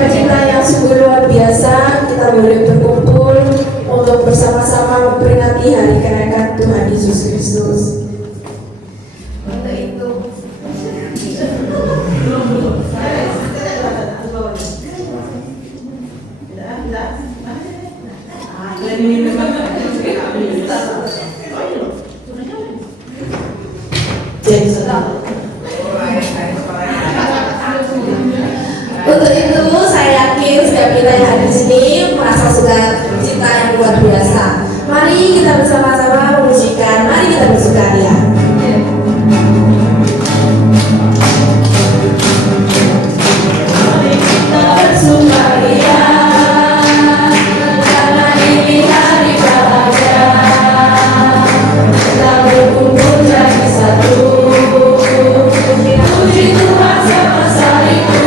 sukacita yang sungguh luar biasa kita boleh berkumpul untuk bersama-sama memperingati hari kenaikan Tuhan Yesus Kristus. Untuk itu Untuk itu saya yakin setiap kita yang ada di sini merasa sukacita yang luar biasa. Mari kita bersama-sama memujikan, mari kita bersukaria. Mari kita bersukaria karena ini hari bahagia. Kita berkumpul jadi satu. Puji Tuhan semasa itu.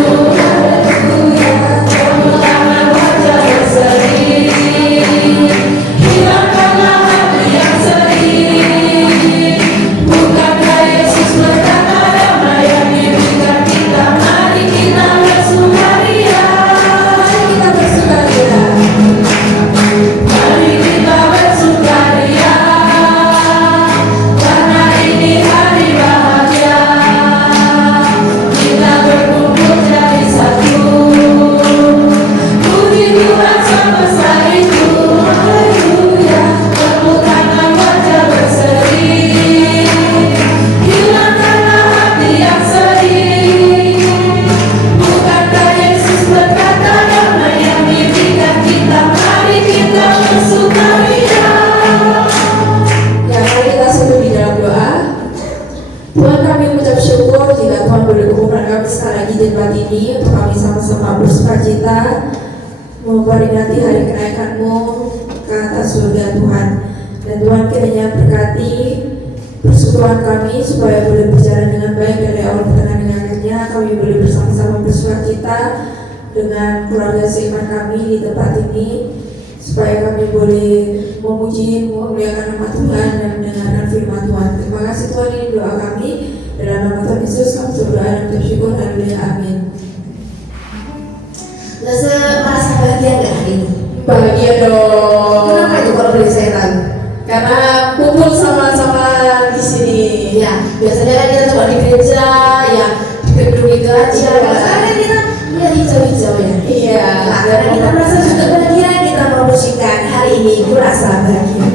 Hilangkanlah hati yang sedih. Bukankah Yesus berkata damai yang diberikan kita. Mari kita bersukaria. Mari kita bersukaria. Mari kita bersukaria karena ini hari bahagia. Kita berkumpul jadi satu. Puji Tuhan semesta itu. Haleluya. Tepuk tangan wajah berseri. Hilangkanlah hati yang sedih. Bukankah Yesus berkata damai yang diberikan kita. Mari kita bersukaria. Ya, mari kita satu di dalam doa. Tuhan, kami mengucap syukur jika Tuhan boleh kumpulkan kami sekali lagi di tempat ini untuk kami sama-sama bersukacita memperingati hari kenaikan-Mu ke atas surga Tuhan. Dan Tuhan kiranya berkati persekutuan kami supaya boleh berjalan dengan baik dari awal pertengahan hingga akhirnya. Kami boleh bersama-sama bersukacita dengan keluarga seiman kami di tempat ini, supaya kami boleh memuji, memuliakan nama Tuhan dan mendengarkan firman Tuhan. Terima kasih Tuhan, ini doa kami dalam nama Tuhan Yesus. Kami berdoa dan bersyukur. Haleluya, amin. merasa bahagia nggak hari ini? Bahagia dong. Kenapa itu kalau boleh saya tahu? Karena kumpul sama-sama di sini. Ya, biasanya kan kita cuma di gereja, ya di gedung itu aja. Kalau sekarang kita lihat hijau-hijau ya. Iya. Nah, karena kita merasa juga bahagia, kita memusikkan hari ini. Gue rasa bahagia.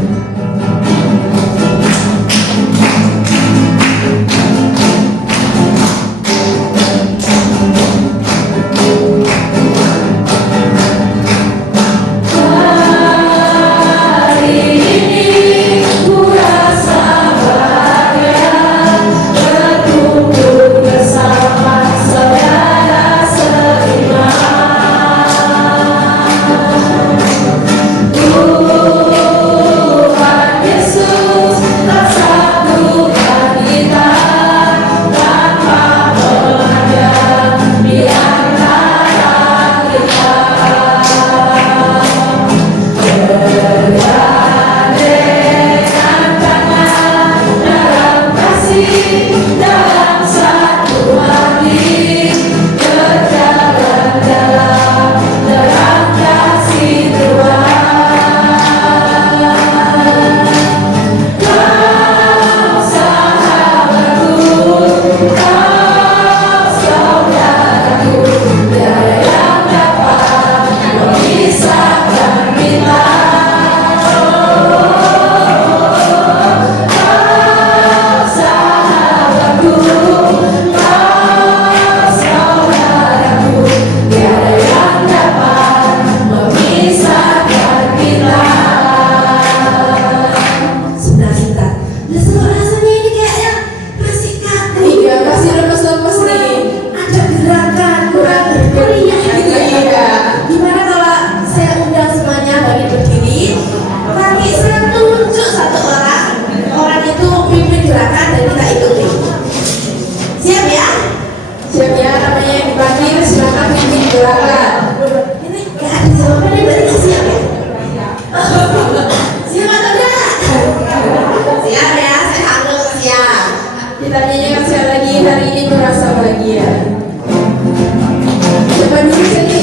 Kita nyanyikan sekali lagi, hari ini merasa bahagia. Coba dulu sini.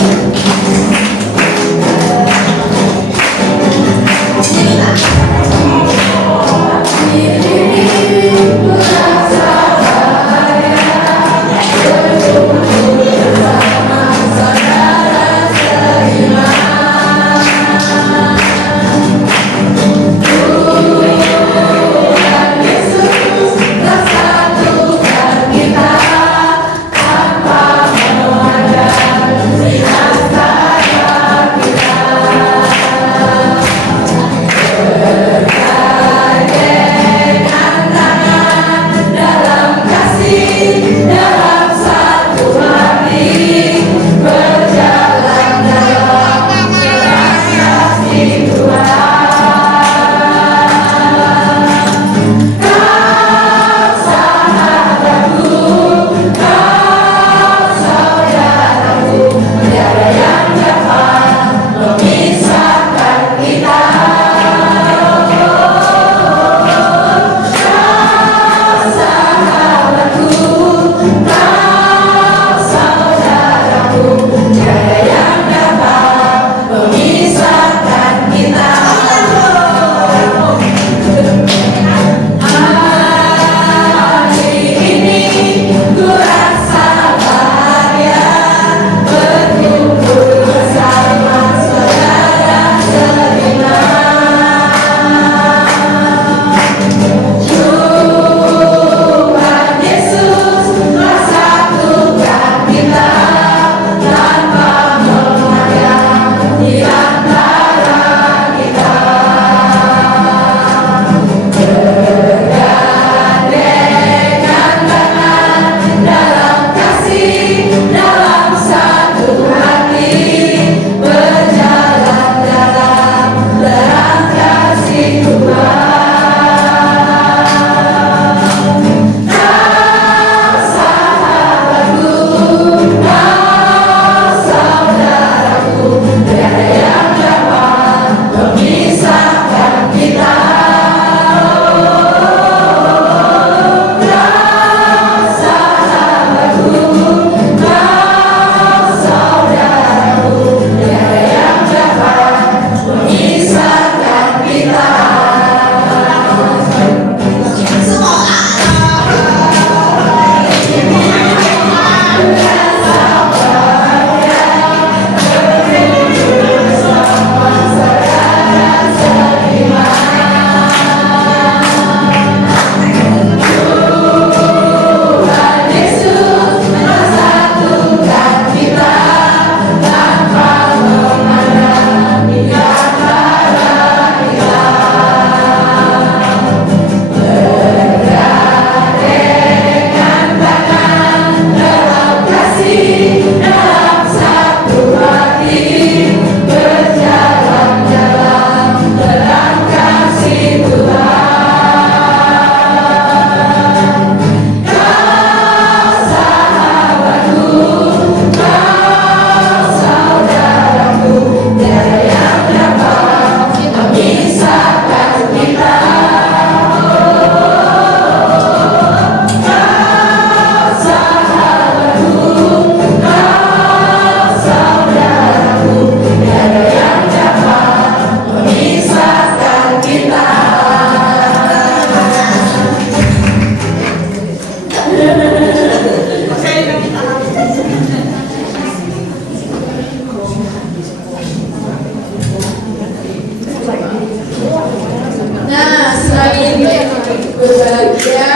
berbahagia.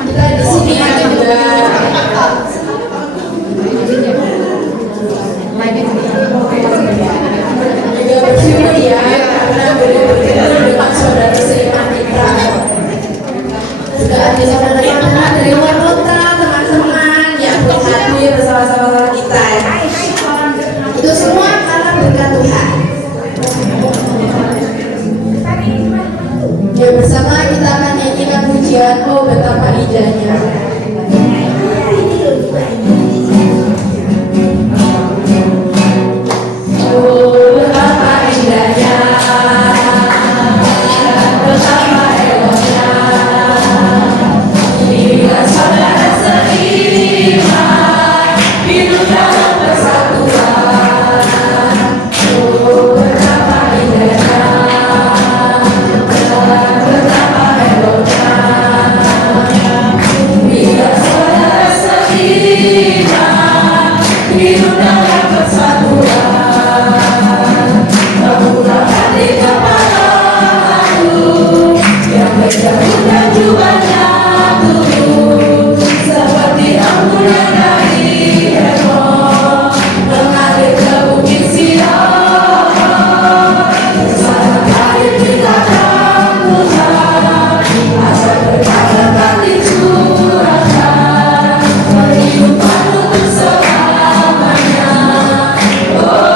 Kita di sini juga bersyukur ya karena boleh bertemu dengan saudara seiman kita. Juga ada saudara-saudara dari luar kota, teman-teman yang hadir bersama-sama kita. Itu semua karena berkat Tuhan. Ya, bersama kita akan nyanyikan pujian Oh Betapa Indahnya. Oh betapa indahnya, betapa eloknya, bila saudara seiman hidup dalam persatuan. Oh betapa indahnya, betapa eloknya, bila saudara seiman hidup dalam persatuan. Berjauh dan jubahnya turun seperti ambulan dari Hermon mengalir ke bukit Sion. Bersama air kita dan Tuhan agar berkat dicurahkan kehidupan untuk selamanya. Oh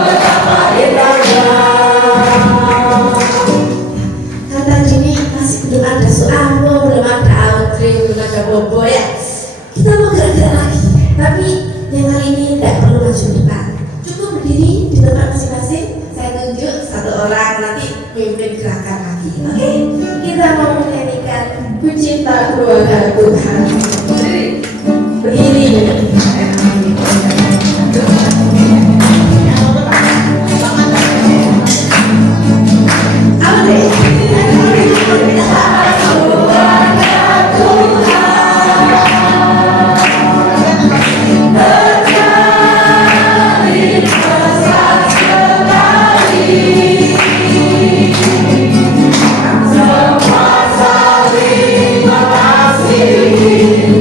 betapa indahnya. Semua saling mengasihi.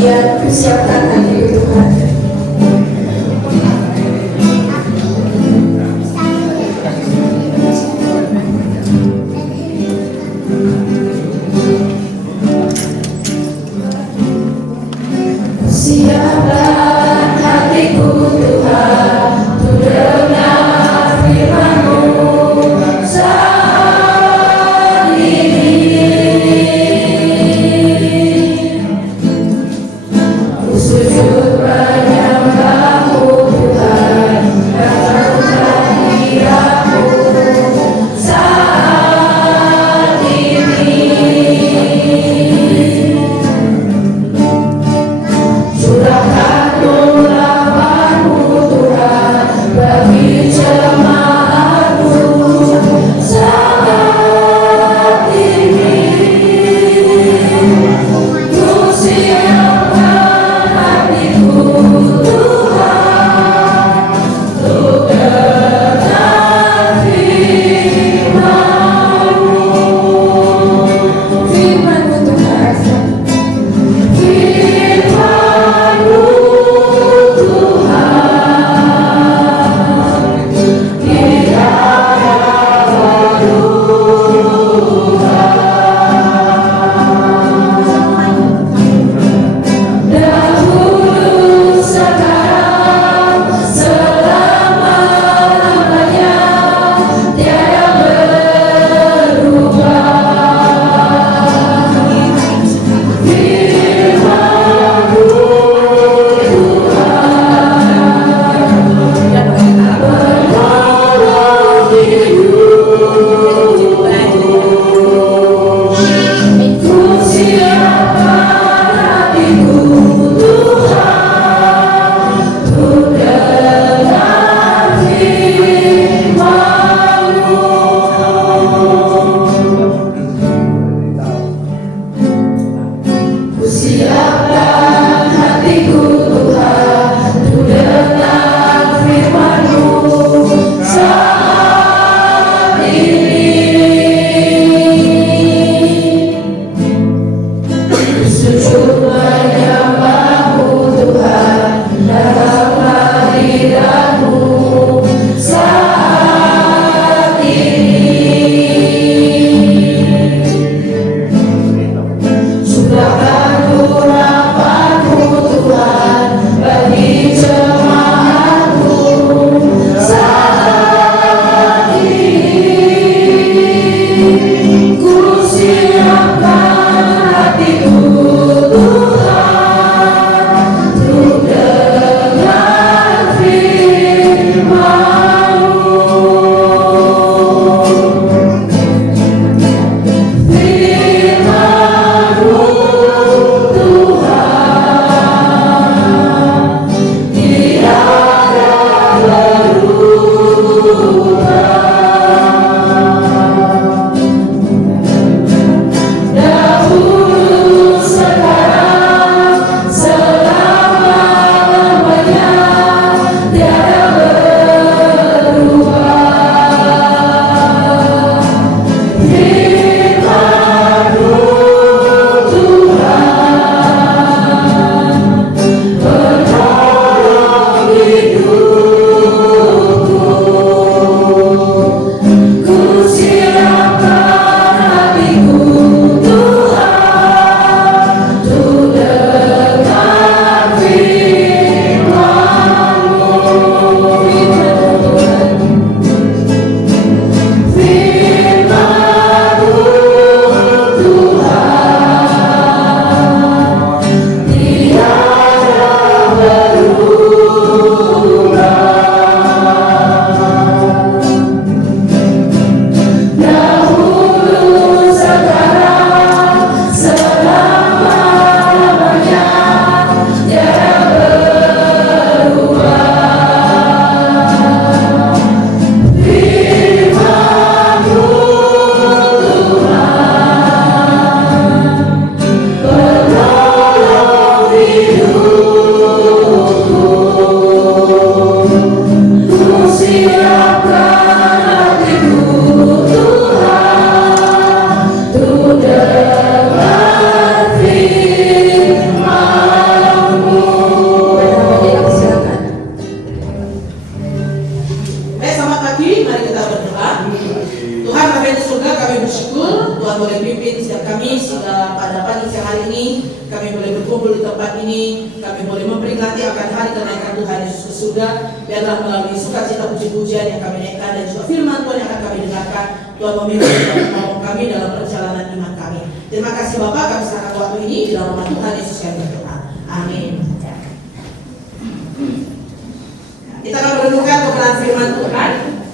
bagian kusiapkan hati Tuhan. Siapkan hatiku Tuhan untuk dengar firman-Mu saat ini. Ku sujud surga, kami bersyukur Tuhan boleh pimpin setiap kami sehingga pada pagi siang hari ini kami boleh berkumpul di tempat ini, kami boleh memperingati akan hari kenaikan Tuhan Yesus ke surga. Biarlah melalui sukacita puji-pujian yang kami naikkan dan juga firman Tuhan yang akan kami dengarkan, Tuhan memimpin dan menolong kami dalam perjalanan iman kami. Terima kasih Bapak, kami serahkan waktu ini di dalam nama Tuhan Yesus kami berdoa. Amin. Kita akan merenungkan kebenaran firman Tuhan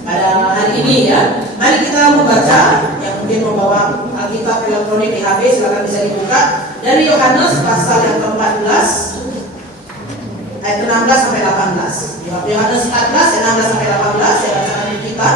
pada hari ini ya. Mari kita membaca, yang mungkin membawa Alkitab elektronik di HP silakan bisa dibuka dari Yohanes pasal yang ke-14 ayat 16 sampai 18. Yohanes 14 ayat 16 sampai 18 saya bacakan di kita.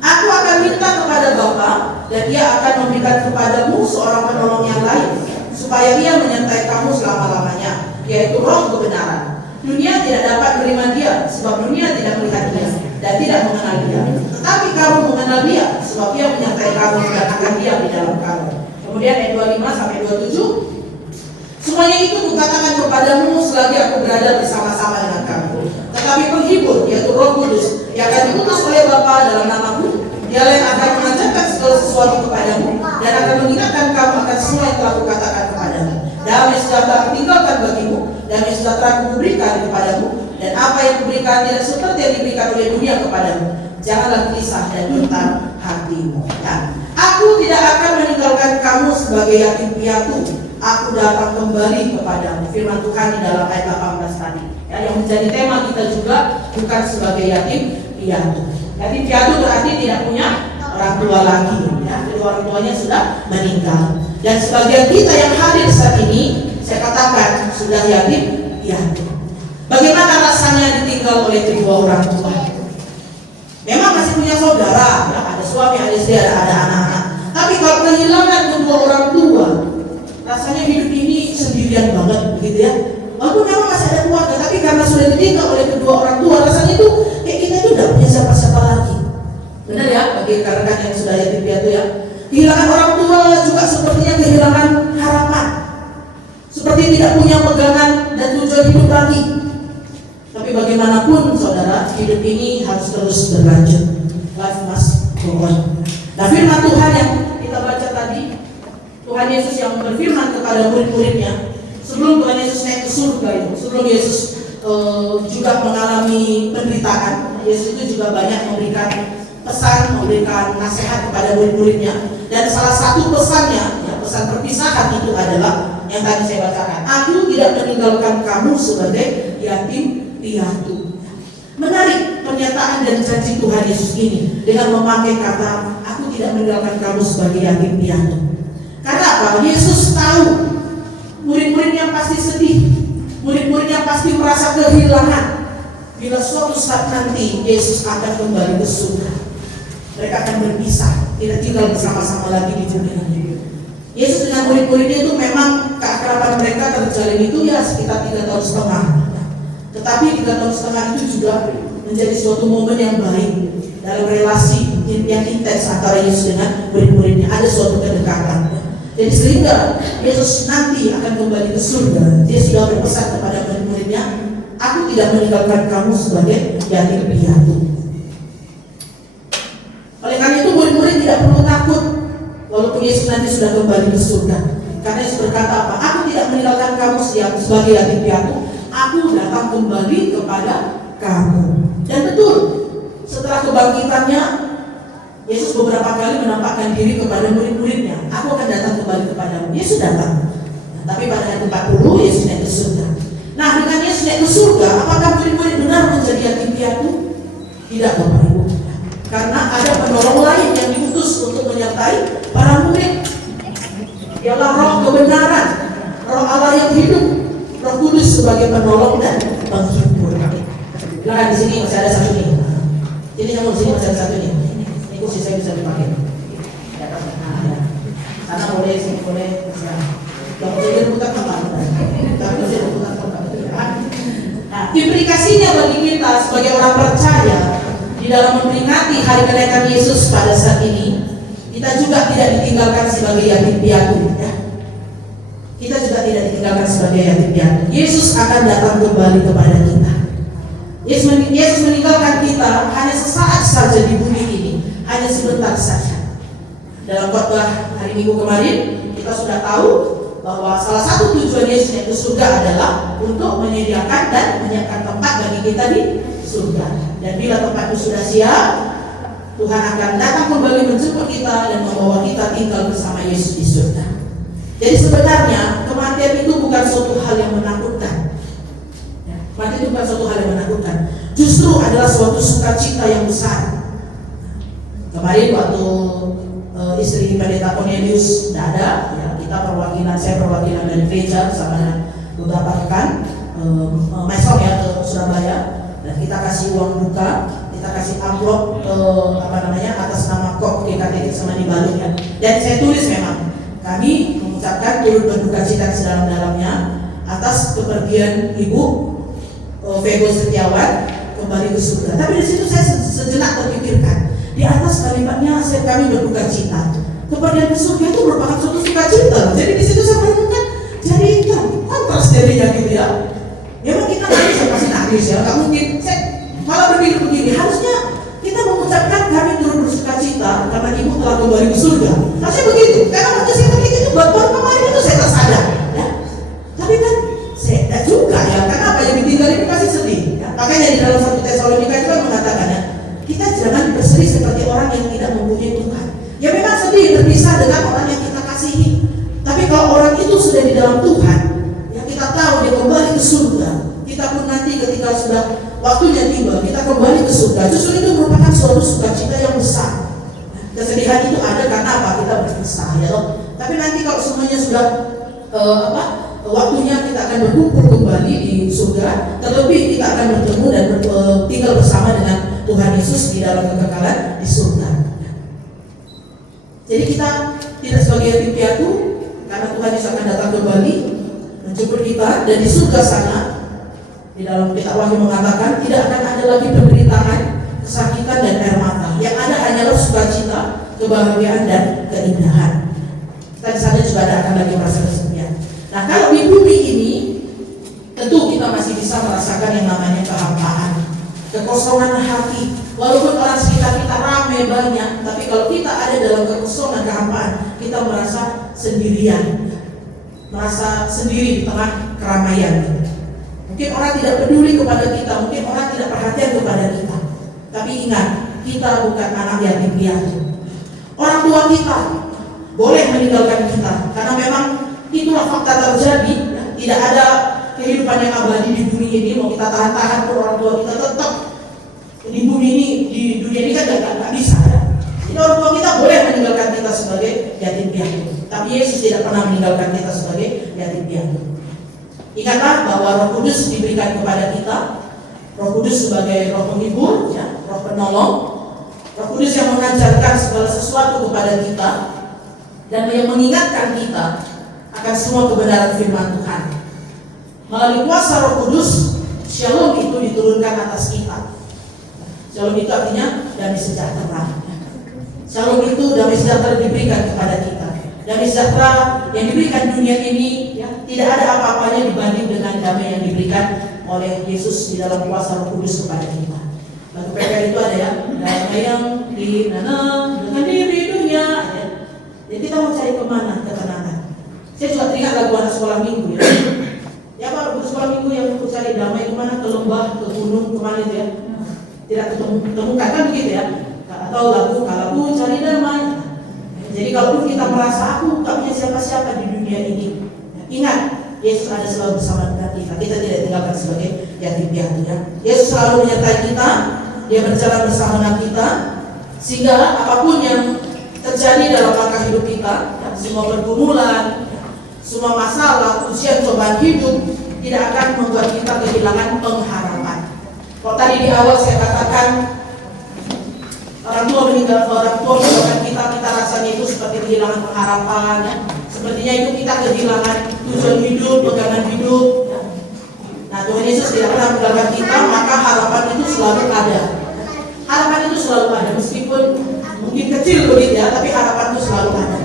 Aku akan minta kepada Bapa dan Ia akan memberikan kepadamu seorang penolong yang lain supaya Ia menyertai kamu selama-lamanya, yaitu Roh kebenaran. Dunia tidak dapat menerima Dia sebab dunia tidak melihat Dia dan tidak mengenal Dia. Tetapi kamu mengenal Dia sebab Ia menyertai kamu dan akan diam di dalam kamu. Kemudian ayat 25 sampai 27. Semuanya itu kukatakan kepadamu selagi aku berada bersama-sama dengan kamu. Tetapi penghibur, yaitu Roh Kudus, yang akan diutus oleh Bapa dalam namaku, Dialah yang akan mengajarkan segala sesuatu kepadamu dan akan mengingatkan kamu akan semua yang telah kukatakan kepadamu. Damai sejahtera kutinggalkan bagimu, damai sejahtera kuberikan kepadamu, dan apa yang kuberikan tidak seperti yang diberikan oleh dunia kepadamu. Janganlah gelisah dan gentar hatimu. Ya. Aku tidak akan meninggalkan kamu sebagai yatim piatu. Aku datang kembali kepadamu. Firman Tuhan di dalam ayat 18 tadi. Ya, yang menjadi tema kita juga bukan sebagai yatim piatu. Yatim piatu berarti tidak punya orang tua lagi. Ya, kedua orang tuanya sudah meninggal. Dan sebagian kita yang hadir saat ini, saya katakan sudah yatim piatu. Bagaimana rasanya ditinggal oleh kedua orang tua? Memang masih punya saudara, ya, ada suami, ada istri, ada anak-anak. Tapi kalau kehilangan kedua orang tua, rasanya hidup ini sendirian banget, begitu ya. Walaupun memang masih ada keluarga, tapi karena sudah ditinggal oleh kedua orang tua, rasanya itu kita itu tidak punya siapa-siapa lagi. Benar ya, bagi rekan-rekan yang sudah yatim piatu ya. Kehilangan orang tua juga sepertinya kehilangan harapan, seperti tidak punya pegangan dan tujuan hidup lagi. Tapi bagaimanapun saudara, hidup ini harus terus berlanjut. Life must go on. Nah, firman Tuhan yang kita baca tadi, Tuhan Yesus yang berfirman kepada murid-muridnya sebelum Tuhan Yesus naik ke surga itu, sebelum Yesus juga mengalami penderitaan, Yesus itu juga banyak memberikan pesan, memberikan nasihat kepada murid-muridnya. Dan salah satu pesannya, ya, pesan perpisahan itu adalah yang tadi saya bacakan. Aku tidak meninggalkan kamu sebagai yatim piatu. Menarik pernyataan dan janji Tuhan Yesus ini dengan memakai kata aku tidak meninggalkan kamu sebagai yatim piatu. Karena apa? Yesus tahu murid-muridnya pasti sedih, murid-muridnya pasti merasa kehilangan bila suatu saat nanti Yesus akan kembali ke surga. Mereka akan berpisah, tidak tinggal bersama-sama lagi di bumi ini. Yesus dengan murid-muridnya itu memang keakraban mereka terjalin itu ya sekitar 3 tahun setengah. Tetapi 3 tahun setengah itu juga menjadi suatu momen yang baik dalam relasi yang intens antara Yesus dengan murid-muridnya. Ada suatu kedekatan. Jadi sehingga Yesus nanti akan kembali ke surga, Dia sudah berpesan kepada murid-muridnya, aku tidak meninggalkan kamu sebagai yatim piatu. Oleh karena itu murid-murid tidak perlu takut walaupun Yesus nanti sudah kembali ke surga. Karena Yesus berkata apa? Aku tidak meninggalkan kamu sebagai yatim piatu. Aku datang kembali kepada kamu. Dan betul, setelah kebangkitannya, Yesus beberapa kali menampakkan diri kepada murid-muridnya. Aku akan datang kembali kepadamu. Yesus datang. Nah, tapi pada hari 40 Yesus naik ke surga. Nah, dengan Yesus naik ke surga, apakah murid-murid benar menjadi yatim piatu? Tidak, Bapak Ibu. Karena ada penolong lain yang diutus untuk menyertai para murid. Ialah Roh kebenaran, Roh Allah yang hidup, Roh Kudus sebagai penolong dan penghibur. Silakan di sini masih ada satu nih. Jadi kamu di sini masih ada satu nih. Ini kursi saya bisa dipakai. Ya, ada. Karena boleh, sini boleh. Kalau saya putar tempat, tapi saya putar tempat. Nah, implikasinya bagi kita sebagai orang percaya di dalam memperingati hari kenaikan Yesus pada saat ini, kita juga tidak ditinggalkan sebagai yatim piatu. Ya. Kita juga tidak ditinggalkan sebagai yatim piatu. Yesus akan datang kembali kepada kita. Yesus meninggalkan kita hanya sesaat saja di bumi ini, hanya sebentar saja. dalam khotbah hari Minggu kemarin kita sudah tahu bahwa salah satu tujuan Yesus yaitu surga adalah untuk menyediakan dan menyiapkan tempat bagi kita di surga. Dan bila tempat itu sudah siap, Tuhan akan datang kembali menjemput kita dan membawa kita tinggal bersama Yesus di surga. Jadi sebenarnya kematian itu bukan suatu hal yang menakutkan. Kematian itu bukan suatu hal yang menakutkan. Justru adalah suatu sukacita yang besar. Kemarin waktu istri pendeta Cornelius tidak ada, ya, saya perwakilan dari gereja bersama dengan beberapa rekan mesong ya ke Surabaya, dan kita kasih uang duka, kita kasih amplop atas nama kok GKT sama dibalut ya. Dan saya tulis memang kami mengucapkan turut berduka cita sedalam-dalamnya atas kepergian Ibu Vego Setiawan kembali ke surga. Tapi di situ saya sejenak terpikirkan, di atas kalimatnya kami berduka cita, kepergian ke surga itu merupakan suatu sukacita. Jadi di situ saya menemukan jadi kontras jadinya gitu ya. Memang kita nggak bisa pasti nangis ya, nggak mungkin. Saya malah berpikir begini, harusnya kita mengucapkan kami turut bersuka cita karena ibu telah kembali ke surga. Harusnya begitu, karena waktu saya begitu itu baru kemarin itu saya tersadar ya. Tapi kan saya tidak juga ya, karena apa yang ditinggal ini pasti sedih ya. Makanya di dalam 1 Tesalonika itu mengatakan ya, kita jangan bersedih seperti orang yang tidak mempunyai Tuhan. Ya memang sedih berpisah dengan orang yang kita kasihi. Tapi kalau orang itu sudah di dalam Tuhan, ya kita tahu dia kembali ke surga. Kita pun nanti ketika sudah waktunya tiba, kita kembali ke surga. Justru itu merupakan suatu sukacita yang besar. Kesedihan itu ada karena apa? Kita berpisah ya loh. Tapi nanti kalau semuanya sudah waktunya kita akan berkumpul kembali di surga. Terlebih kita akan bertemu dan tinggal bersama dengan Tuhan Yesus di dalam kekekalan di surga. Jadi kita tidak sebagai yatim piatu, karena Tuhan Yesus akan datang kembali menjemput kita, dan di surga sana di dalam kitab Wahyu mengatakan tidak akan ada lagi penderitaan, kesakitan dan air mata. Yang ada hanyalah sukacita, kebahagiaan dan keindahan. Kita di sana juga tidak akan lagi merasa kesepian. Nah, kalau di bumi ini tentu kita masih bisa merasakan yang namanya kehampaan, kekosongan hati. Walaupun orang sekitar kita ramai banyak, tapi kalau kita ada dalam kekosongan, kehampaan, kita merasa sendirian, merasa sendiri di tengah keramaian. Mungkin orang tidak peduli kepada kita, mungkin orang tidak perhatian kepada kita. Tapi ingat, kita bukan anak yatim piatu. Orang tua kita boleh meninggalkan kita, karena memang itulah fakta terjadi. Tidak ada kehidupan yang abadi di bumi ini. Mau kita tahan-tahan pun orang tua kita tetap di bumi ini, di dunia ini kan nggak bisa ya. Jadi orang tua kita boleh meninggalkan kita sebagai yatim piatu, tapi Yesus tidak pernah meninggalkan kita sebagai yatim piatu. Ingatlah bahwa Roh Kudus diberikan kepada kita. Roh Kudus sebagai roh penghibur, ya, roh penolong. Roh Kudus yang mengajarkan segala sesuatu kepada kita dan yang mengingatkan kita akan semua kebenaran firman Tuhan. Melalui kuasa Roh Kudus, Shalom itu diturunkan atas kita. Shalom itu artinya damai sejahtera. Shalom itu damai sejahtera diberikan kepada kita. Damai sejahtera yang diberikan dunia ini ya, tidak ada apa-apanya dibanding dengan damai yang diberikan oleh Yesus di dalam kuasa Roh Kudus kepada kita. Lagu PPR itu ada ya, damai yang dinanam dengan diri dunia ya. Jadi kita mau cari kemana ketenangan? Saya juga teringat lagu anak sekolah minggu ya. Ya Pak, lagu sekolah minggu yang untuk cari damai kemana? Ke lembah, ke gunung, kemana itu ya? Tidak ketemukan kan begitu ya? Atau lagu kalau aku cari damai. Jadi kalau kita merasa aku tak punya siapa-siapa di dunia ini, ingat Yesus ada selalu bersama dengan kita. Kita tidak tinggalkan sebagai yatim piatu ya. Yesus selalu menyertai kita, dia berjalan bersama dengan kita, sehingga apapun yang terjadi dalam langkah hidup kita, ya, semua pergumulan, semua masalah, ujian, cobaan hidup tidak akan membuat kita kehilangan pengharapan. Kalau tadi di awal saya katakan orang tua meninggalkan kita rasanya itu seperti kehilangan pengharapan ya. Sepertinya itu kita kehilangan tujuan hidup, pegangan hidup ya. Nah, Tuhan Yesus tidak pernah meninggalkan kita, maka harapan itu selalu ada. Harapan itu selalu ada, meskipun mungkin kecil begitu ya, tapi harapan itu selalu ada.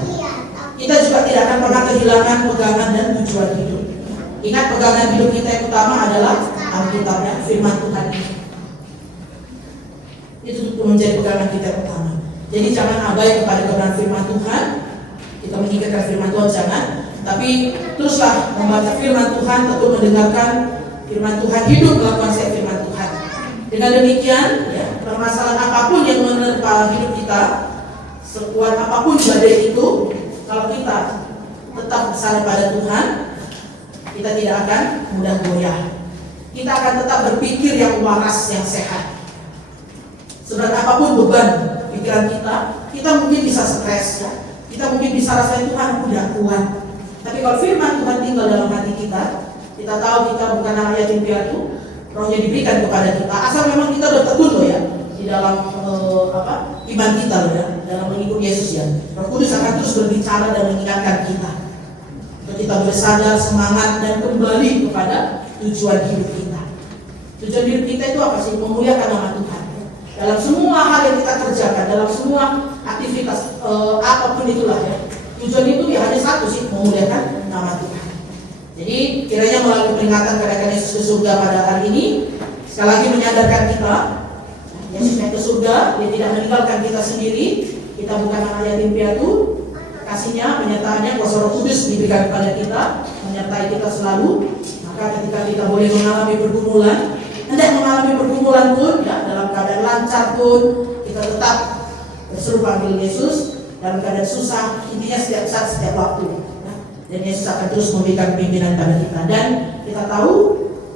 Kita juga tidak akan pernah kehilangan pegangan dan tujuan hidup. Ingat, pegangan hidup kita yang utama adalah Alkitab ya, firman Tuhan. Itu menjadi pegangan kita yang utama. Jadi jangan abai kepada kebenaran firman Tuhan. Kita mengingatkan firman Tuhan jangan, tapi teruslah membaca firman Tuhan, tentu mendengarkan firman Tuhan, hidup melakukan firman Tuhan. Dengan demikian, ya, permasalahan apapun yang menerpa hidup kita, sekuat apapun badai itu, kalau kita tetap bersandar pada Tuhan, kita tidak akan mudah goyah. Kita akan tetap berpikir yang waras, yang sehat. Seberat apapun beban pikiran kita mungkin bisa stres, ya. Kita mungkin bisa rasain Tuhan aku tidak kuat. Tapi kalau firman Tuhan tinggal dalam hati kita tahu kita bukan anak yatim piatu, rohnya diberikan kepada kita. Asal memang kita bertekun loh ya di dalam iman kita loh ya, dalam mengikut Yesus ya. Roh Kudus akan terus berbicara dan mengingatkan kita. Untuk kita bersadar, semangat dan kembali kepada tujuan hidup kita. Tujuan hidup kita itu apa sih? Memuliakan nama Tuhan. Dalam semua hal yang kita kerjakan, dalam semua aktivitas apapun itulah ya. Tujuan itu ya hanya satu sih, memuliakan nama Tuhan. Jadi kiranya melalui peringatan kedatangan Yesus ke surga pada hari ini, sekali lagi menyadarkan kita, Yesus naik ke surga, Dia tidak meninggalkan kita sendiri. Kita bukan anak yatim piatu. Kasihnya, penyertaannya, kuasa Roh Kudus diberikan kepada kita, menyertai kita selalu. Maka ketika kita boleh mengalami pergumulan, hendak mengalami pergumulan pun, ya, dalam keadaan lancar pun, kita tetap berseru panggil Yesus. Dalam keadaan susah, intinya setiap saat, setiap waktu, ya. Dan Yesus akan terus memberikan pimpinan pada kita. Dan kita tahu,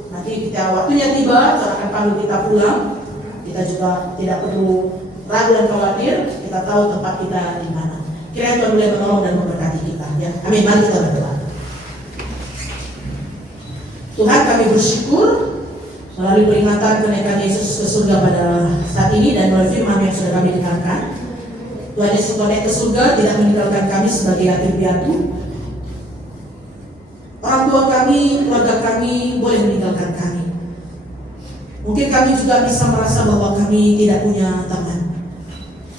nanti kita waktunya tiba, Tuhan akan panggil kita pulang. Kita juga tidak perlu ragu dan khawatir. Kita tahu tempat kita di mana. Kiranya Tuhan boleh menolong dan memberkati kita, ya. Amin. Mari kita berdoa. Tuhan, kami bersyukur melalui peringatan kenaikan Yesus ke surga pada saat ini dan melalui firman yang sudah kami dengarkan. Tuhan Yesus naik ke surga, tidak meninggalkan kami sebagai yatim piatu. Orang tua kami, keluarga kami boleh meninggalkan kami. Mungkin kami juga bisa merasa bahwa kami tidak punya teman.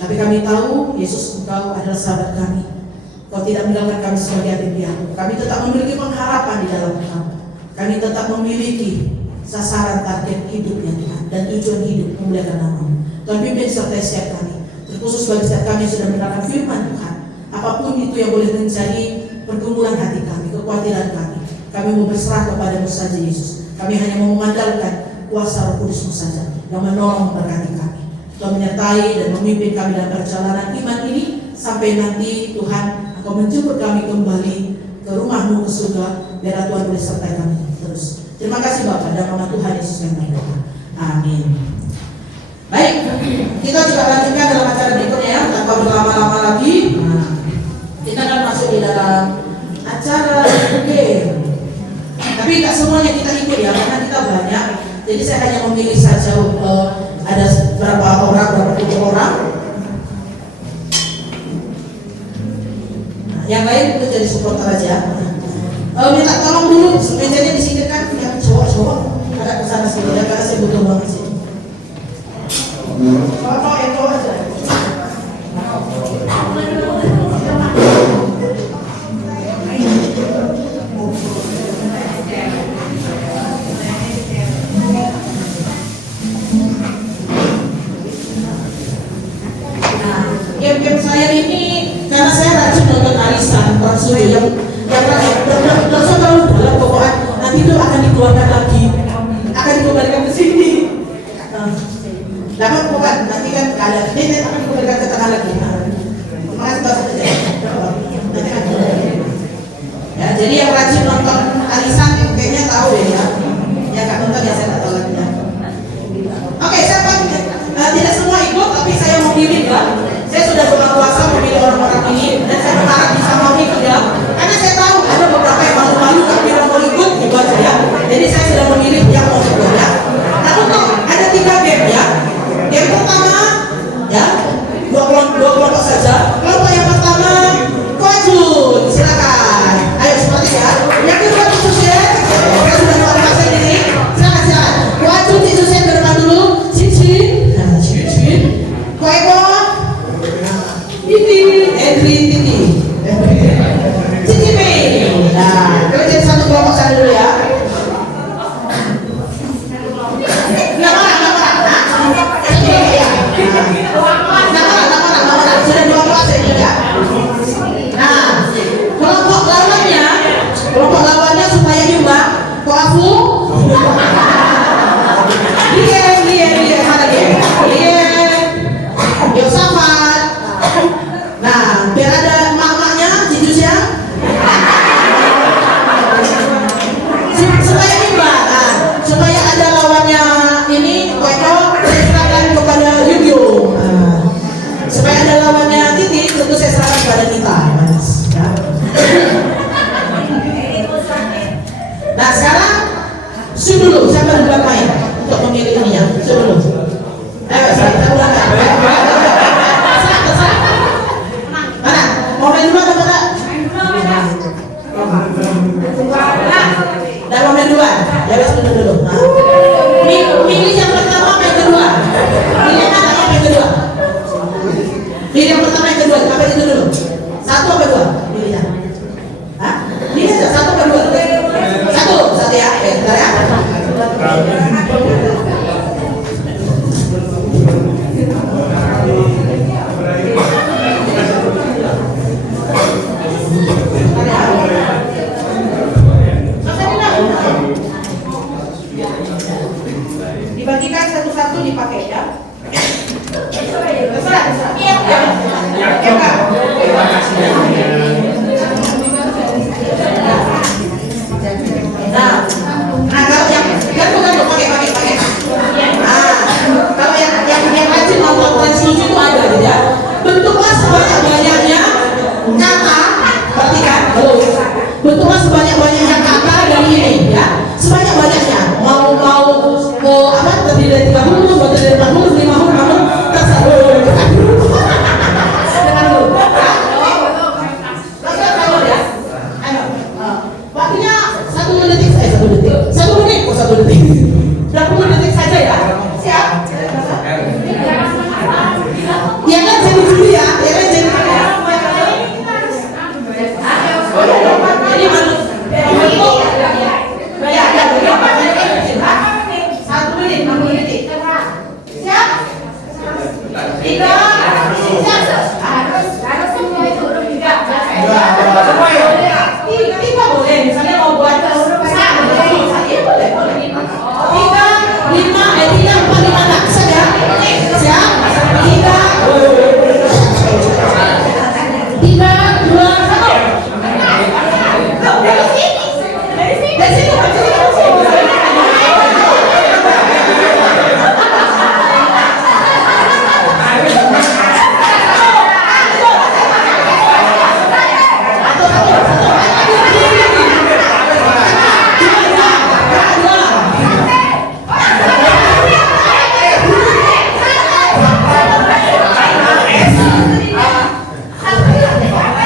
Tapi kami tahu Yesus, Engkau adalah sahabat kami. Kau tidak meninggalkan kami sebagai yatim piatu. Kami tetap memiliki pengharapan di dalam Engkau. Kami tetap memiliki sasaran target hidupnya Tuhan dan tujuan hidup memuliakan nama-Mu. Tuhan pimpin sertai setiap kami. Terkhusus bagi setiap kami yang sudah mendengarkan firman Tuhan. Apapun itu yang boleh menjadi pergumulan hati kami, kekhawatiran kami. Kami mau berserah kepada-Mu saja Yesus. Kami hanya mau mengandalkan kuasa Roh Kudus-Mu saja yang menolong memberkati kami. Tuhan menyertai dan memimpin kami dalam perjalanan iman ini sampai nanti Tuhan Engkau menjemput kami kembali ke rumah-Mu ke surga. Biar Tuhan boleh sertai kami terus. Terima kasih Bapak dan nama Tuhan Yesus yang baik. Amin. Baik, kita juga lanjutkan dalam acara berikutnya tanpa berlama-lama lagi. Kita akan masuk di dalam acara game. Tapi tidak semuanya kita ikut ya, karena kita banyak. Jadi saya hanya memilih saja ada berapa puluh orang. Yang lain itu jadi supporter aja. Minta tolong dulu, mejanya di sini kan yang cowok-cowok ada kesana sini ya, karena saya butuh banget sih. Oh, itu aja. Game-game saya ini karena saya rajin nonton arisan Transstudio yang langsung terlalu dalam pokoknya nanti itu akan dikeluarkan lagi, akan dikembalikan ke sini. Dapat bukan nanti kan ada ini akan dikembalikan ke tengah lagi. Makasih bahasa saja. Ya, jadi yang rajin nonton arisan kayaknya tahu deh ya. Yang nggak nonton ya saya nggak tahu lagi ya. Oke, siapa? Tidak semua ikut, tapi saya mau pilih ya. Saya sudah berkuasa memilih orang-orang ini dan saya berharap bisa mau ikut ya. Karena saya tahu ada beberapa yang malu-malu tapi yang mau ikut gitu aja ya. Jadi saya sudah memilih yang mau ikut ya. Nah untuk ada 3 game ya. Game pertama ya, dua kelompok saja. Kelompok yang pertama Koajun, silakan. Ayo seperti ya. Yang kedua Susen, kita sudah dua pasang di sini. Silakan. Koajun Susen ke depan dulu. Cici, Cici, Koeko, Titi, Henry, Titi. Nah, kita jadi satu kelompok sana dulu ya. Nggak marah.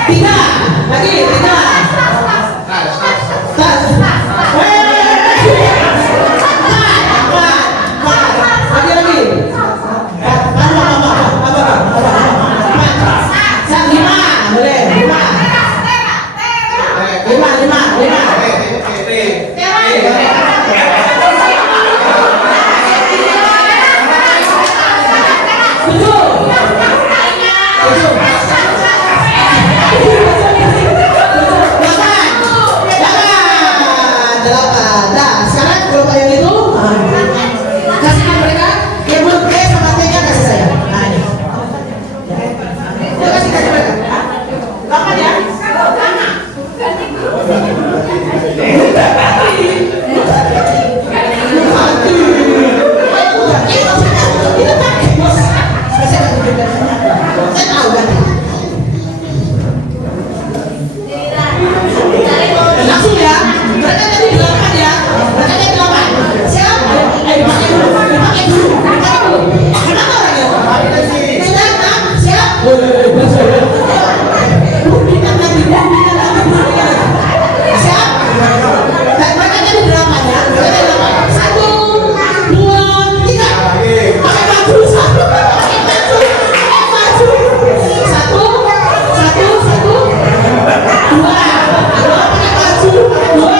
Tiga. Lagi, tiga. Tas. Lagi. Lima, boleh. Lima. Delapan. Nah, sekarang kelompok yang itu kasihkan mereka yang belum sama T-nya kasih saya. Nah ini. Ya, kasih mereka. Delapan ya. Langsung ya, mereka jadi delapan ya, mereka jadi delapan. Siap? Pakai dulu. Kenapa orangnya? Sudah enam, siap? Siap? Mereka jadi delapan ya, mereka jadi delapan. Satu, dua, tiga. Pakai baju, satu. Pakai baju. Satu. Dua. Pakai baju. Dua.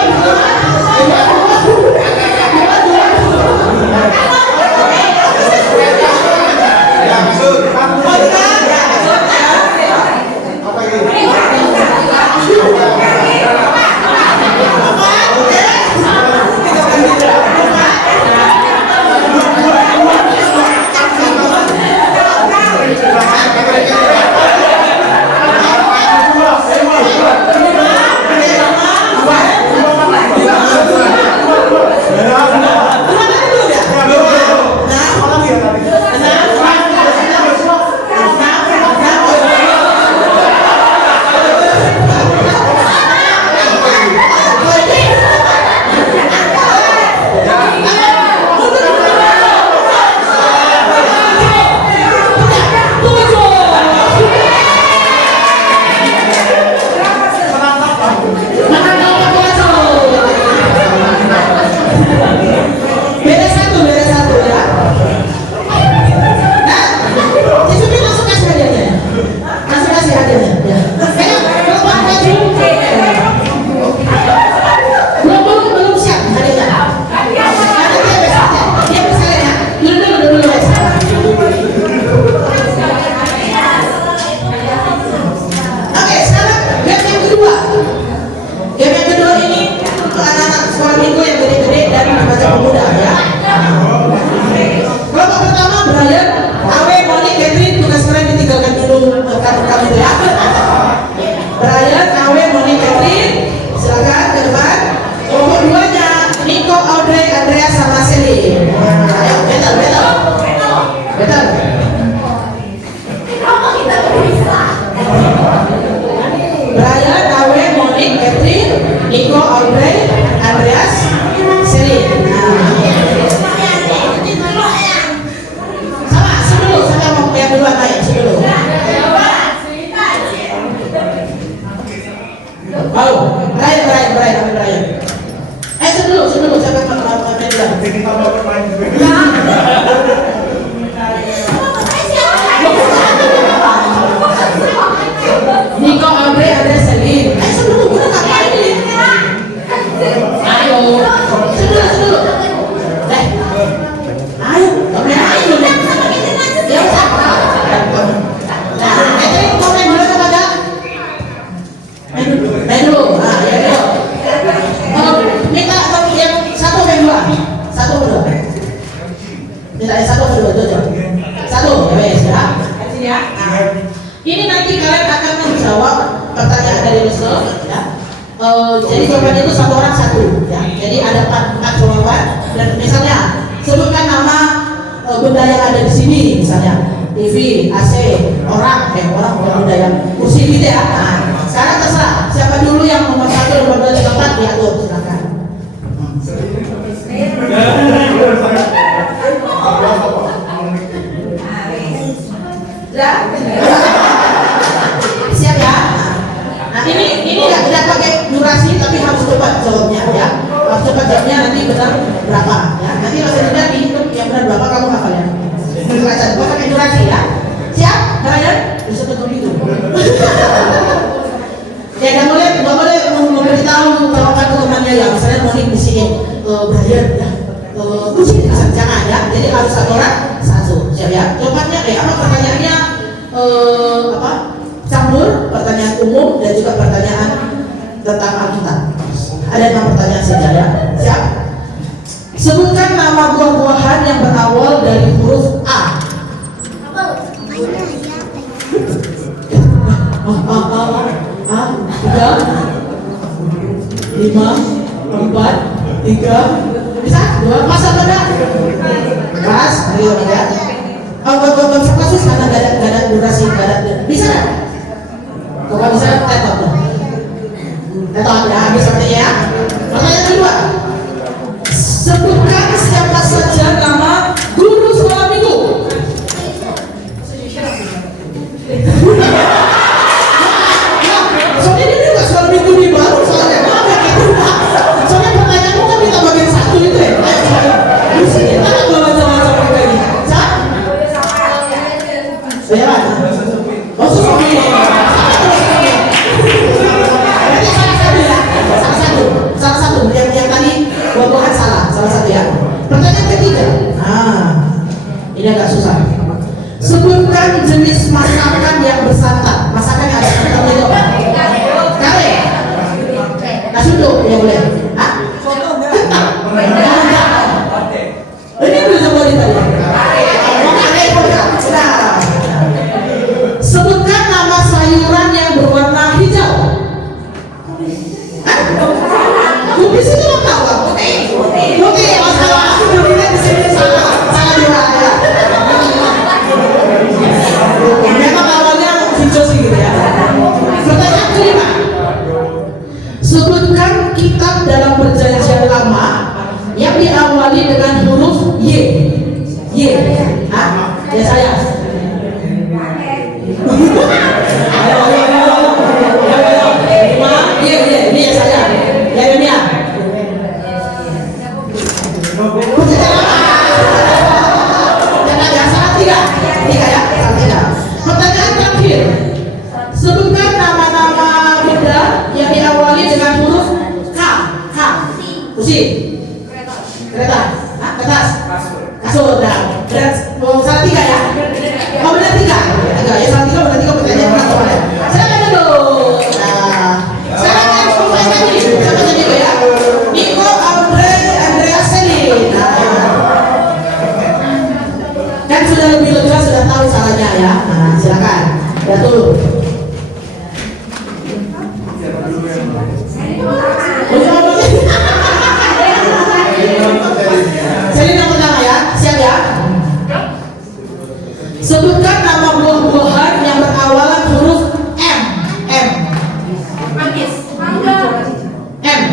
Beda satu ya. Nah, Yusufin langsung kasih hadiahnya. Kasih hadiahnya. Ya. Kelompok baju. Belum siap hadiahnya. Karena dia bisa lihat ya. Dulu. Oke, sekarang game yang kedua. Game yang kedua ini untuk anak-anak sekolah minggu yang gede-gede dan remaja pemuda ya. Kelompok pertama Brian, Awe, Moni, Catherine, tugas kalian ditinggalkan dulu kartu kami ya. Brian, Awe, Moni, Catherine, silakan ke depan. Kelompok duanya Nico, Audrey, Andrea, sama Sally. Ayo, betul. Brian, Awe, Moni, Catherine, Nico, Audrey, Andreas, Sally. Sama mau yang duluan naik sebelum. Halo, Brian. Sebelum siapa yang main duluan? Nico, Audrey, Andreas, Sally. Sebelum kita ngapain ini? Ayo, sebelum. Ayo. Ya udah. Mau main dulu apa enggak? Main dulu. Nah, ya dulu. Minta yang satu main dua. Satu berdua. Minta yang satu berdua tuh. Satu, ya wes ya. Sini ya. Ini nanti kalian akan menjawab pertanyaan dari Russell ya. Jadi jawabannya itu satu orang satu ya. Jadi ada empat jawaban dan misalnya sebutkan nama benda yang ada di sini, misalnya TV, AC, orang benda yang kursi gitu ya. Nah, sekarang terserah siapa dulu yang nomor satu, nomor dua, nomor empat diatur, silakan. Siap ya? jawaban ke temannya ya, misalnya mau di sini Brian ya, kucing jangan ya, jadi harus satu orang satu, siap ya. Jawabannya apa pertanyaannya apa? Campur pertanyaan umum dan juga pertanyaan tentang Alkitab. Ada 6 pertanyaan saja ya, siap? Sebutkan nama buah-buahan yang berawal dari huruf A. A, 3, 5, 4, 3, bisa? 2, masa pada? Pas, ayo ya. Gak kasus karena gak ada durasi, bisa gak? Kalau bisa, tetap ya, bisa ya. Pertanyaan kedua, sebutkan siapa saja nama guru sekolah minggu. Soalnya dia juga sekolah minggu di baru soalnya. Soalnya pertanyaanmu kan kita bagian 1 itu ya. Di sini kita nggak baca-baca mereka ini. Cak? Saya oh suami. Berarti salah satu yang tadi buah-buahan salah satu ya. Pertanyaan ketiga. Ini agak susah. Sebutkan jenis masakan yang bersantan. Masakan yang ada santannya itu apa? Kare. Nasi uduk ya boleh. Hah? Kentang. Ini belum coba ditanya. Nah. Sebutkan nama sayuran yang berwarna hijau. Hah? Kubis itu apa? Putih. Masalah. Di sini salah dua ya. Memang awalnya hijau sih gitu ya. Pertanyaan kelima. Sebutkan kitab dalam perjanjian lama yang diawali dengan huruf Y. Hah? Ya saya. Ini ya saya. Ya Yeremia. Pertanyaan terakhir. Sebutkan nama-nama benda yang diawali dengan huruf K. Kursi. Kereta. Kertas. Kasur. Salah 3 ya. Oh benar 3. Ya salah 3 benar 3 pertanyaan benar soalnya. Silakan dulu. Silakan mulai tadi. Siapa tadi ya? Niko Andrea Selin. Kan sudah lebih lega, sudah tahu salahnya ya. Silakan. Lihat dulu. Selin yang pertama ya. Siap ya. Sebutkan nama buah-buahan yang berawalan huruf M. Manggis, mangga. M.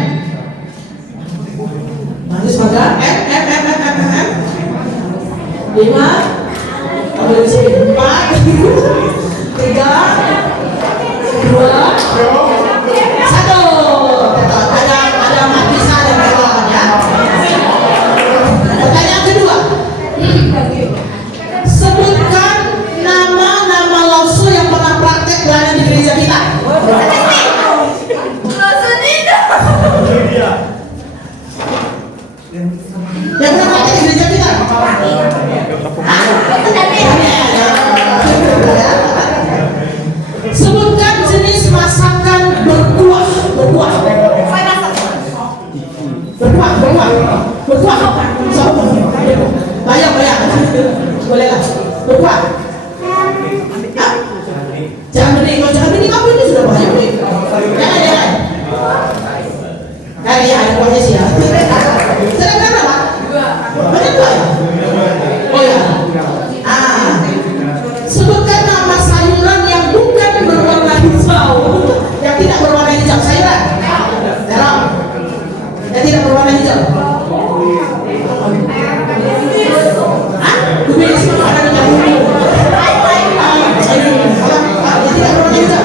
Manggis, mangga. M. 5. Ambil di sini. 4. 3. 2. 1. Ada manggisa dan melon ya. Pertanyaan kedua. Sebutkan nama lausu yang pernah praktek pelayanan di gereja kita. Yang pernah praktek di gereja kita. Sebutkan jenis masakan berkuah. Bayang. Boleh lah. Berkuah. Jangan bening. Kalau jangan bening apa ini sudah banyak nih. Jangan. Ya ada kuahnya sih ya. Sedangkan apa? Banyak 2 ya? Oh ya. Sebutkan nama sayuran yang bukan berwarna hijau. Yang tidak berwarna hijau. Sayuran. Terong. Yang tidak berwarna hijau. Kubis. Ada minyak bumbu. Yang tidak berwarna hijau.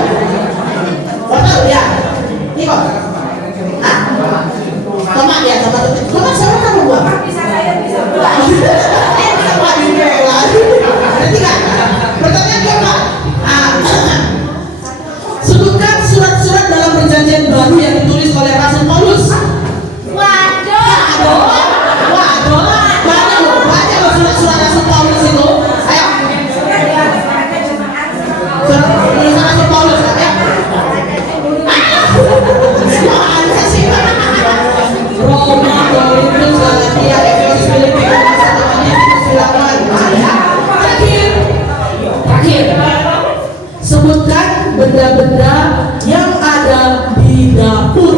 ditulis oleh Rasul Paulus. Waduh, baca loh surat Rasul Paulus itu. Ayo, surat Rasul Paulus, ya. Roma, Korintus, Galatia, Efesus, Filipi, silakan. Terakhir, sebutkan benda-benda yang ada di dapur.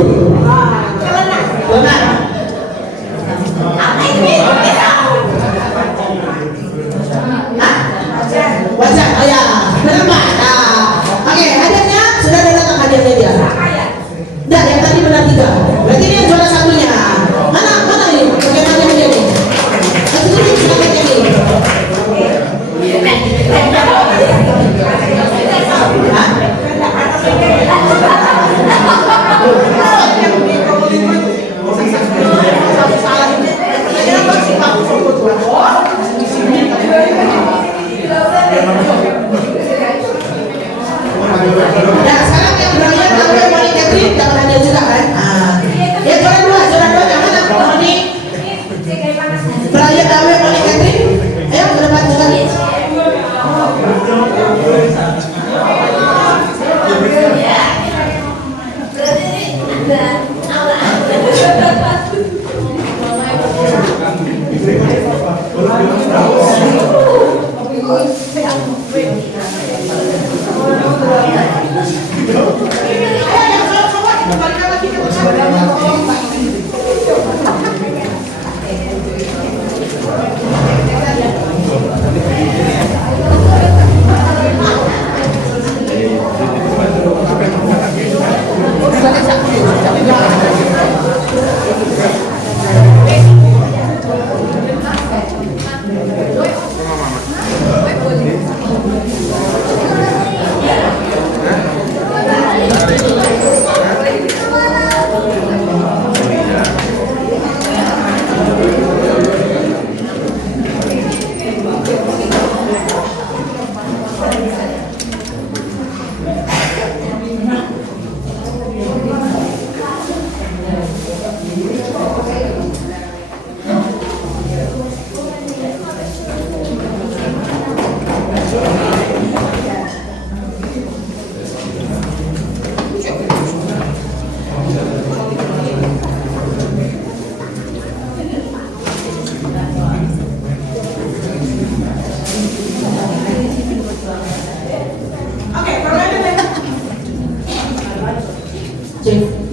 Benar. Wajar, oh ya, benar Pak. Oke, hadiahnya sudah datang hadiahnya dia. Nah, yang tadi benar 3. Berarti ini yang juara satunya. Mana ini? Bagaimana dia ini? Itu silakan ini. Nah, sekarang yang berlian sampai Moni Catherine dapat hadiah juga kan? Ya juara 2 yang mana? Moni. Berlian sampai Moni Catherine. Ayo ke depan juga.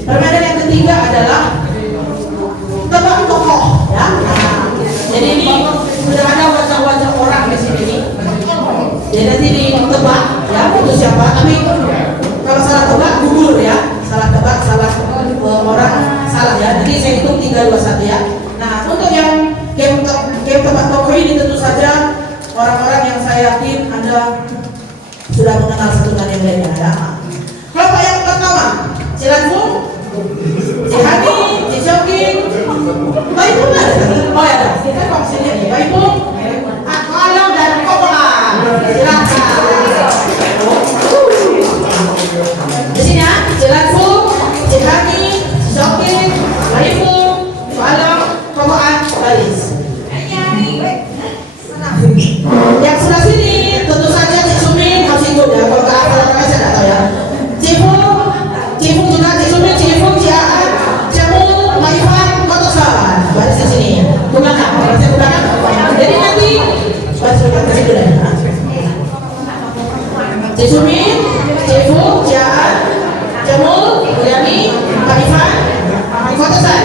Permainan yang ketiga adalah tebak tokoh, ya. Jadi ini sudah ada wajah-wajah orang di sini. Jadi nanti ditebak, ya, itu siapa. Tapi kalau salah tebak gugur, ya. Salah tebak, salah orang salah, ya. Jadi saya hitung 3, 2, 1, ya. Nah, untuk yang game tebak tokoh ini tentu saja orang-orang yang saya yakin Anda sudah mengenal satu dan yang lainnya, ya. Kelompok yang pertama, Cilanfung, Cihani, Cijoking, Baipung ada? Oh ya, kita kok sini nih, Baipung, Akwalong dan Kobokan. Silakan. Di sini ya, Cilanfung, Cihani, Cijoking, Baipung, Akwalong, Kobokan, Balis. Yang sebelah sini tentu saja Cisumin harus ikut ya. Kalau nggak apa saya nggak tahu ya. Cifung juga, Cisumin, Cifung, Ciaan, Cemul, Maifan, Kotosan. Baris di sini. Ke belakang, barisnya ke belakang. Jadi nanti baris ke belakang dulu ya. Cisumin, Cifung, Ciaan, Cemul, Yami, Maifan, Kotosan.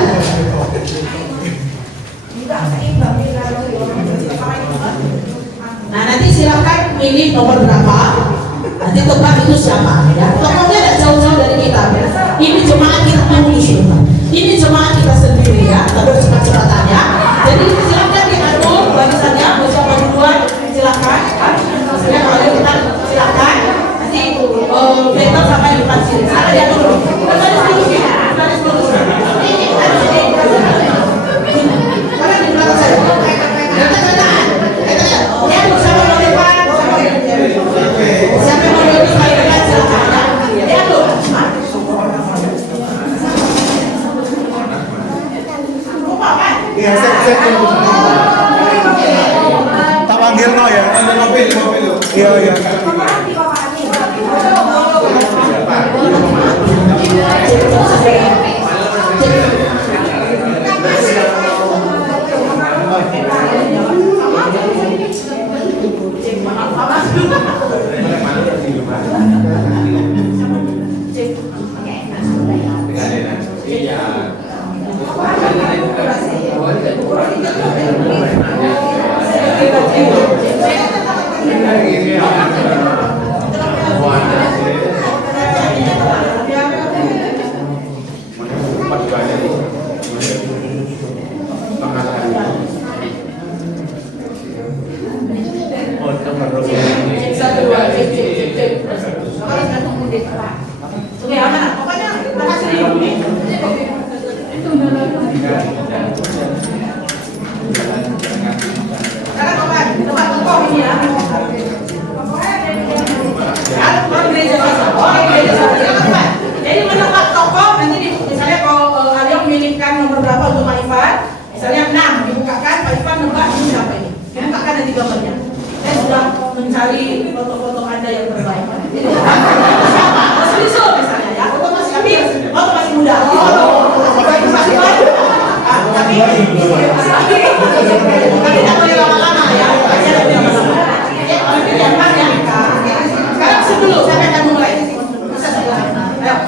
Nah, nanti silakan pilih nomor berapa. Nanti tebak itu siapa, ya. Tokohnya tidak jauh-jauh dari kita. Ini jemaat kita pengurus, ini jemaat kita sendiri, ya. Kita bercepat-cepatan, ya. Jadi silakan diatur barisannya, mau siapa duluan, silakan. Ya, kalau kita silakan. Nanti better sampai di depan sini. Silakan diatur dulu. Baris dulu, ya. Baris dulu. Mana di belakang saya? Dekat-dekat. Ya, sama di depan. Tak panggil no ya. Iya iya. Oke, aman. Pokoknya makasih nih. Sekarang kapan? Tempat tokoh ini ya. Orang gereja sama. Orang gereja sama. Jadi menempat tokoh nanti misalnya kalau ada memilihkan nomor berapa untuk Pak Ivan, misalnya 6 dibukakan, Pak Ivan nebak ini berapa ini? Dibukakan nanti gambarnya. Saya sudah mencari foto-foto Anda yang terbaik. Masih bisul misalnya ya. Foto masih muda. Masih baik. Tapi tidak boleh lama-lama ya. Sekarang sebelum saya akan mulai. Bisa sebelah. Ayo.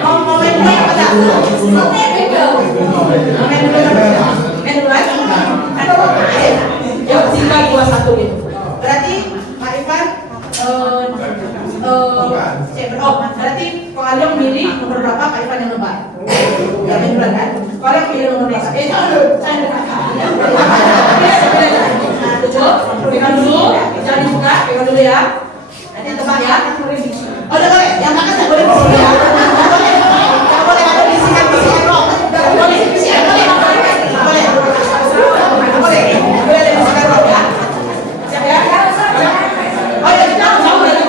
Mau main dulu apa tak? Main dulu lagi. Ya, 3, 2, 1 gitu. Berarti Pak Ivan berarti kalau ada yang milih nomor berapa Pak Ivan yang nebak? Ya benar kan? Kalau yang milih nomor berapa? Saya dekat. Pegang dulu, jangan dibuka, pegang dulu ya. Nanti tebak ya. Oh, udah boleh. Yang makan saya boleh disini ya. Nggak boleh ada bisikan rock. Nggak boleh. Boleh ada bisikan rock ya. Siap ya? Oh ya, kita jauh dari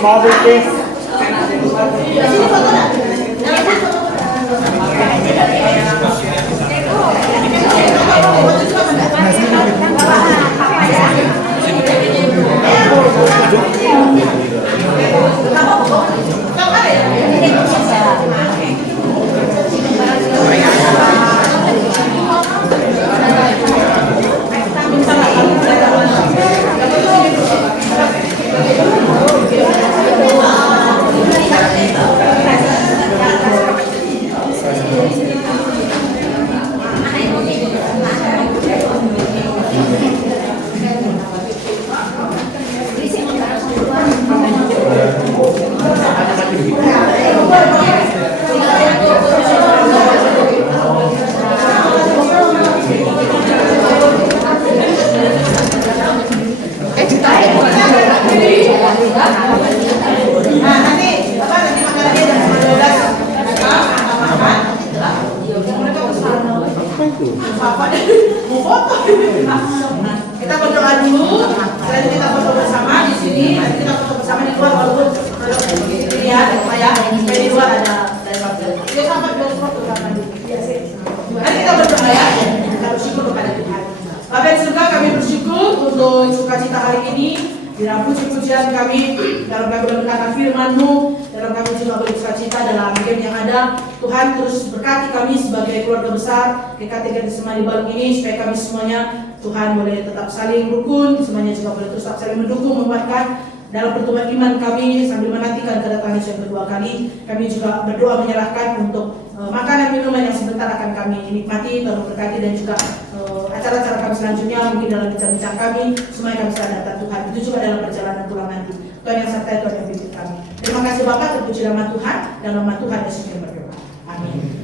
Small briefcase. Kita berdoa dulu, setelah itu kita foto bersama di sini. Nanti kita foto bersama di luar, walaupun ya, supaya di luar ada dari baptis. Dia sampai dua foto sama di. Nanti kita berdoa ya, kita bersyukur kepada Tuhan. Bapak di surga, kami bersyukur untuk sukacita hari ini. Dalam puji-pujian kami, dalam kami mendengarkan firman-Mu, dalam kami juga bersukacita dalam game yang ada. Tuhan terus berkati kami sebagai keluarga besar GKT Semua di Balung ini, supaya kami semuanya Tuhan boleh tetap saling rukun, semuanya juga boleh terus tetap saling mendukung, menguatkan dalam pertumbuhan iman kami sambil menantikan kedatangan Yesus yang kedua kali. Kami juga berdoa menyerahkan untuk makanan minuman yang sebentar akan kami nikmati, Tuhan berkati, dan juga acara-acara kami selanjutnya, mungkin dalam bincang-bincang kami, semuanya kami serahkan Tuhan. Itu juga dalam perjalanan pulang nanti. Tuhan yang sertai, Tuhan yang pimpin kami. Terima kasih Bapak, terpuji nama Tuhan, dan nama Tuhan Yesus yang berdoa. Amin.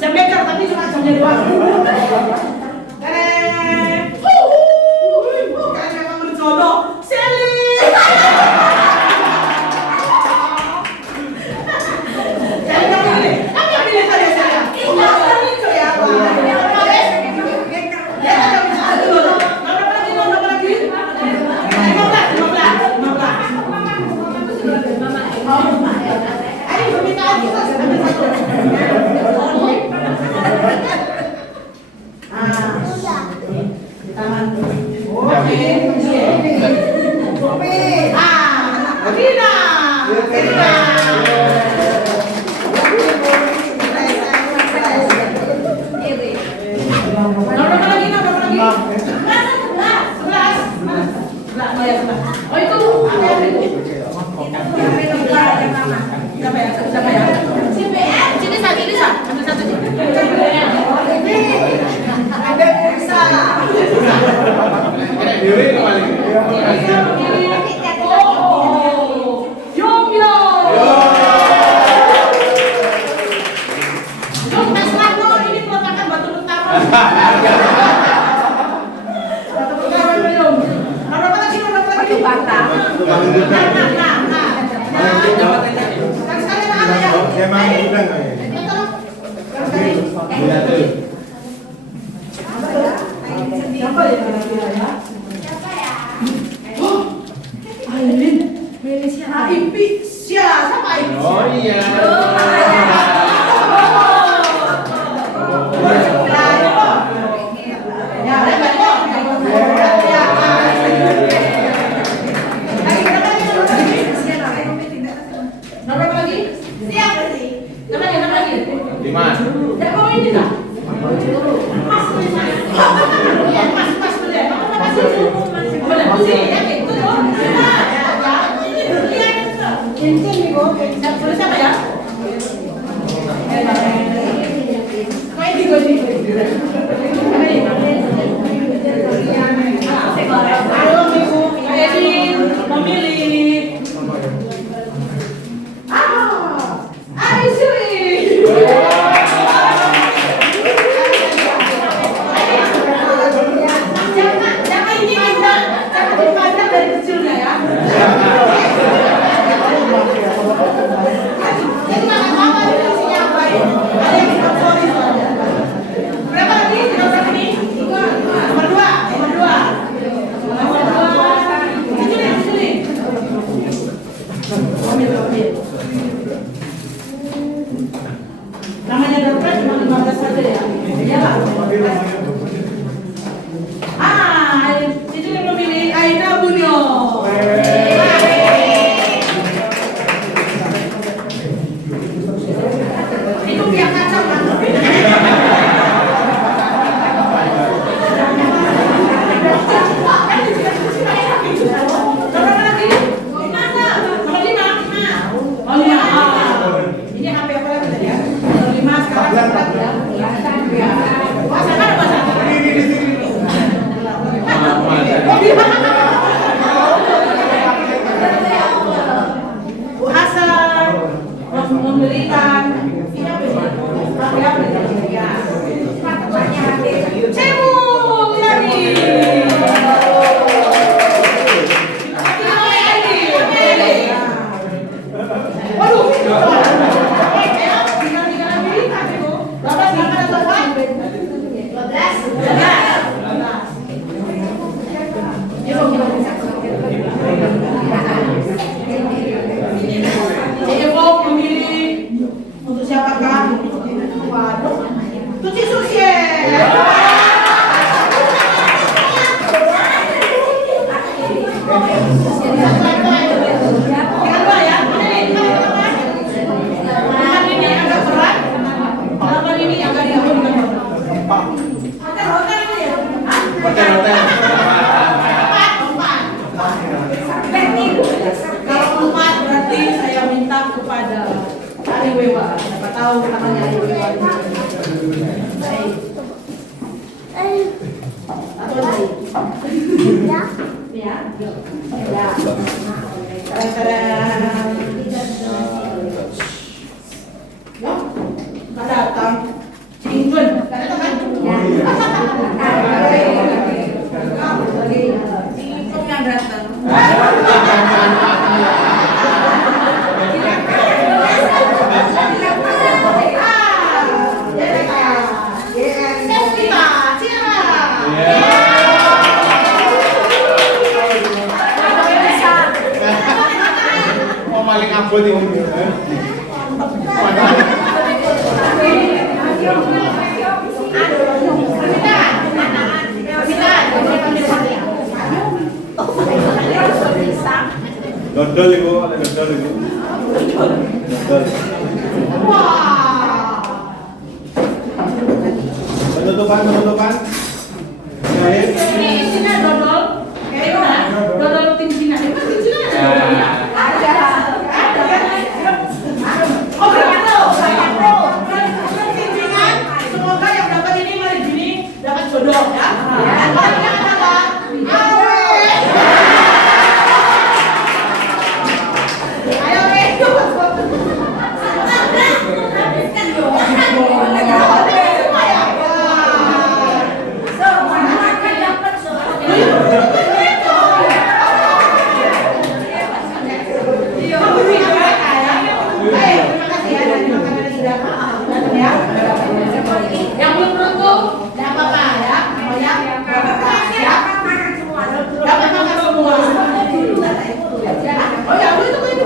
Jamaica tapi cuma jamnya doang. Kan memang berjodoh. Sally. Jadi kamu pilih. Kamu yang pilih tadi saya. Itu ya. Ya, aduh. Berapa lagi? 15. Ayo permintaan kita ambil satu. Taman. Oke. Rina. Nomor lagi. 11. Oh itu apa itu? Siapa ya? Sini satu. Ambil satu. Ada Elsa. Oh iya. Siapa ya? Ayo Ibu, Edin memilih. Jangan dipandang dari kecilnya ya. Berapa lagi? Nomor ini? Nomor dua. Sini. Ambil. Namanya dapat cuma 15 saja ya. Iya Pak. Itu yang memilih Aina Bunyo. Itu pihak kacang kan? Nomor lagi? Nomor 5. Oh 5. Ini HP apa lagi tadi ya? Nomor 5 sekarang 4 ya. Wah, sekarang Evo memilih untuk siapakah? Tuti Susien. Kalau 4 berarti saya minta kepada Ari Wewa. Siapa tahu namanya Ari Wewa. Atau lain? Ya. Ya. Keren-keren. Yo, datang. Cinjun. Datang kan? Cinjun yang datang. Paling abot ini. Dodol ibu, ada dodol ibu. Dodol. Penutupan. Ini Cina dodol. Dodol tim Cina. Tim Cina ada. Oh, tim Cina. Semoga yang dapat ini mari gini dapat jodoh ya. Dan kalau yang dapat yang belum beruntung tidak apa-apa ya. Dapat makan semua. Oh ya, itu.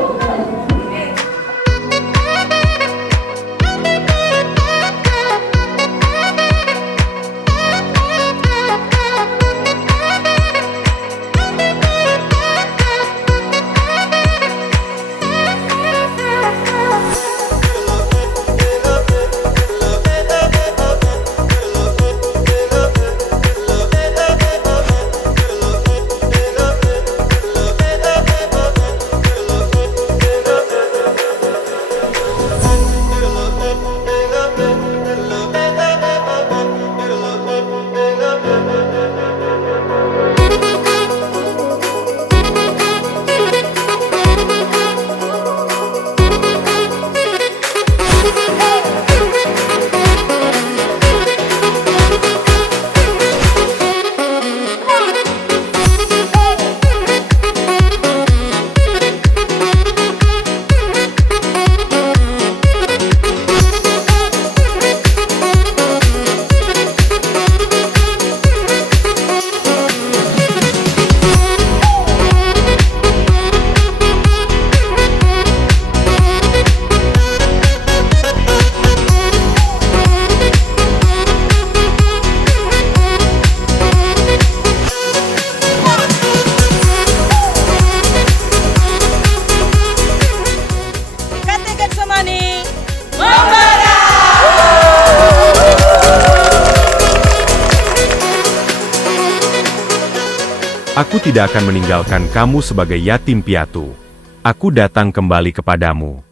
Aku tidak akan meninggalkan kamu sebagai yatim piatu. Aku datang kembali kepadamu.